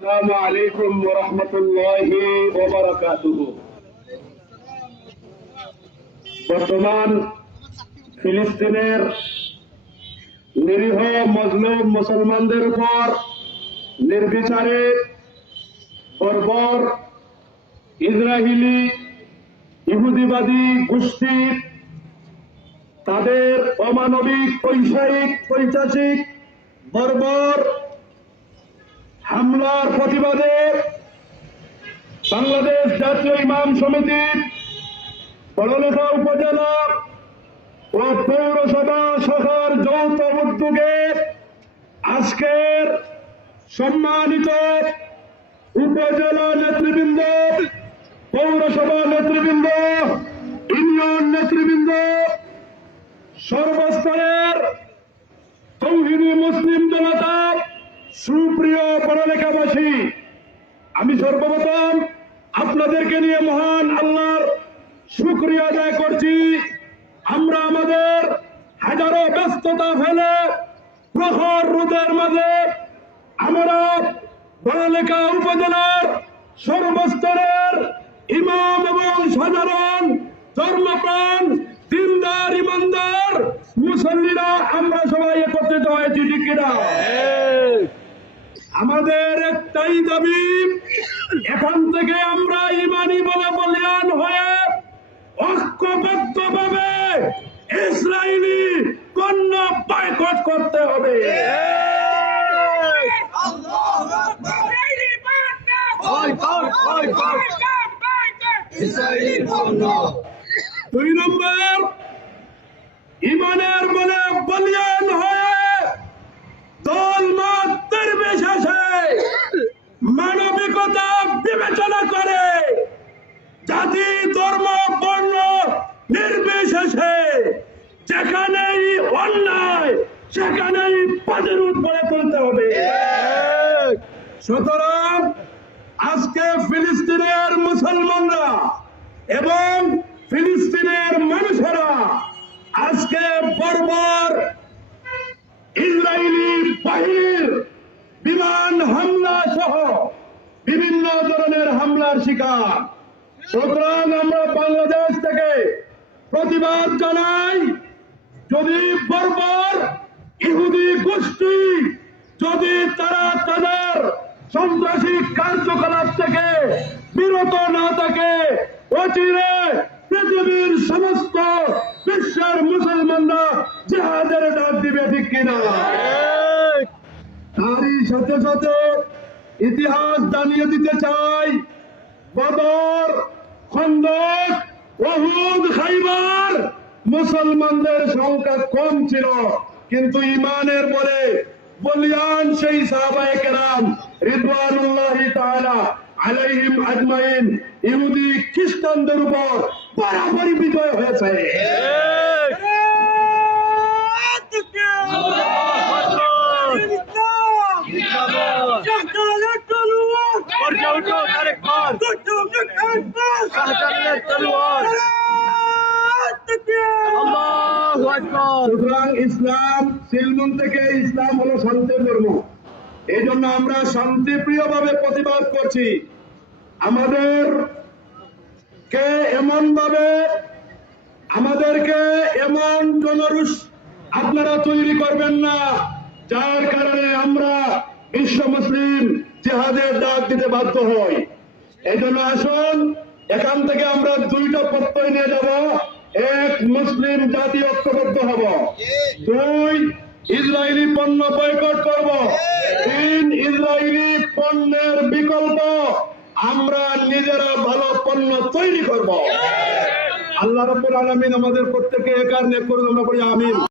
السلام عليكم ورحمة الله وبركاته বর্তমান ফিলিস্তিনের নিরীহ মজলুম মুসলমানদের উপর নির্বিচারে বর্বর ইসরায়েলি ইহুদিবাদী গোষ্ঠীর তাদের অমানবিক পৈশাচিক পৈশাচিক বর্বর হামলার প্রতিবাদে বাংলাদেশ জাতীয় ইমাম সমিতির বড়লেখা উপজেলা ও পৌরসভা শাখার যৌথ উদ্যোগে আজকের সম্মানিত উপজেলা নেতৃবৃন্দ, পৌরসভা নেতৃবৃন্দ সুপ্রিয় পড়ালেখাবাসী, আমি সর্বপ্রথম আপনাদেরকে নিয়ে মহান আল্লাহর শুক্রিয়া আদায় করছি। আমরা আমাদের হাজারো ব্যস্ততা ফেলে প্রহর রোদের মাঝে আমরা পড়ালেখা উপজেলার সর্বস্তরের ইমাম এবং সাধারণ ধর্মপ্রাণ, দিনদার, ইমানদার মুসল্লিরা আমরা সবাই একত্রিত হয়েছি কিনা? আমাদের একটাই দাবি, এখান থেকে আমরা ইমানি বলে বলিয়ান হয়ে ঐক্যবদ্ধ ভাবে ইসরায়েলি পণ্য বয়কট করতে হবে। দুই নম্বর, ইমানের বলে বলিয়ান হয়ে দল মত নির্বিশেষে মানবিকতা বিবেচনা করে জাতি ধর্ম, বর্ণ নির্বিশেষে যেখানেই অন্যায়, সেখানেই প্রতিরোধ করে তুলতে হবে। সুতরাং আজকে ফিলিস্তিনের মুসলমানরা এবং ফিলিস্তিনের মানুষেরা আজকে বর্বর ইসরায়েলি বাহিনীর বিমান হামলা সহ বিভিন্ন ধরনের হামলার শিকার। সুতরাং আমরা বাংলাদেশ থেকে প্রতিবাদ জানাই যদি বর্বর ইহুদি গোষ্ঠী যদি তারা তাদের সন্ত্রাসী কার্যকলাপ থেকে বিরত না থাকে অচিরে পৃথিবীর সমস্ত বিশ্বের মুসলমানরা জেহাদের ডাক দিবে ঠিক কিনা? তারই সাথে সাথে ইতিহাস জানিয়ে দিতে চাই বদর, খন্দক অহুদ খাইবার। মুসলমানদের সংখ্যা কম ছিল, কিন্তু ইমানের বলে বলিয়ান সেই সাহাবায়ে কেরাম রিদওয়ানুল্লাহ তাআলা আলাইহিম আজমাইন ইহুদি খ্রিস্টানদের উপর বরাবরই বিজয় হয়েছে। সুতরাং ইসলাম থেকে ইসলাম হলো ধর্ম। এই জন্য আমরা শান্তিপ্রিয় ভাবে প্রতিবাদ করছি। আমাদের কে এমন ভাবে আমাদেরকে এমন জনরুষ আপনারা তৈরি করবেন না, যার কারণে আমরা বিশ্ব মুসলিম জেহাদের ডাক দিতে বাধ্য হই। এই জন্য আসুন, এখান থেকে আমরা দুইটা প্রত্যয় নিয়ে যাব। এক, মুসলিম জাতি ঐক্যবদ্ধ হব। দুই, ইসরায়েলি পণ্য বয়কট করব। তিন, ইসরায়েলি পণ্যের বিকল্প আমরা নিজেরা ভালো পণ্য তৈরি করব। আল্লাহ রব্বুল আলমিন আমাদের প্রত্যেকে একার নেক করুন, আমরা বলি আমিন।